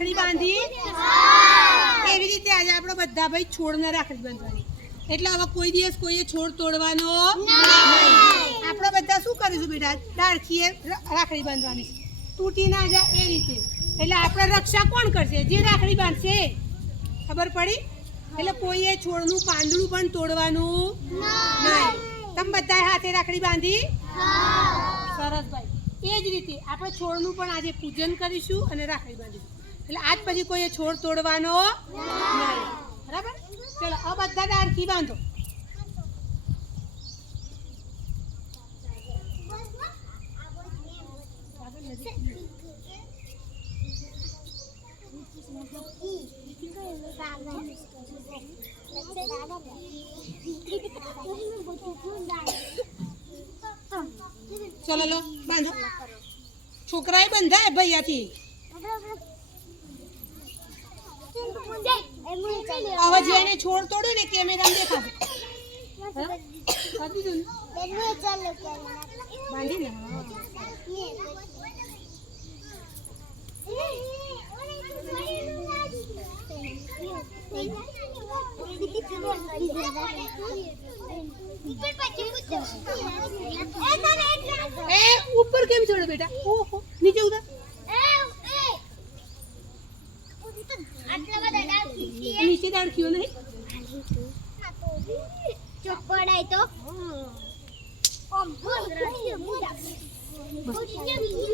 રાખડી બાંધી એવી રીતે આજે આપણે બધા ભાઈ છોડને રાખડી બાંધવાની એટલે હવે કોઈ દિવસ કોઈએ છોડ તોડવાનો નહીં આપણે બધા શું કરીશું બેટા ડાળખીએ રાખડી બાંધવાની તૂટી ના જાય એ રીતે એટલે આપણે રક્ષા કોણ કરશે જે રાખડી બાંધશે ખબર પડી એટલે કોઈએ છોડનું પાંદડું પણ તોડવાનું નહીં તમે બધા હાથે રાખડી બાંધી સરસ ભાઈ એ જ રીતે આપણે છોડનું પણ આજે પૂજન કરીશું અને રાખડી બાંધીશું એટલે આજ પછી કોઈએ છોડ તોડવાનો નહીં બરાબર ચલો આ બધા ડાળખી બાંધો ચલો લો બાંધો છોકરાએ બંધાય ભૈયાથી હવે જેને છોડ તોડ્યું ને કેમેરા દેખાશે બાંધી ને ऊपर केम छोड़ो बेटा ओहो नीचे उधर नीचे डालखी हो नहीं ચોપડાય તો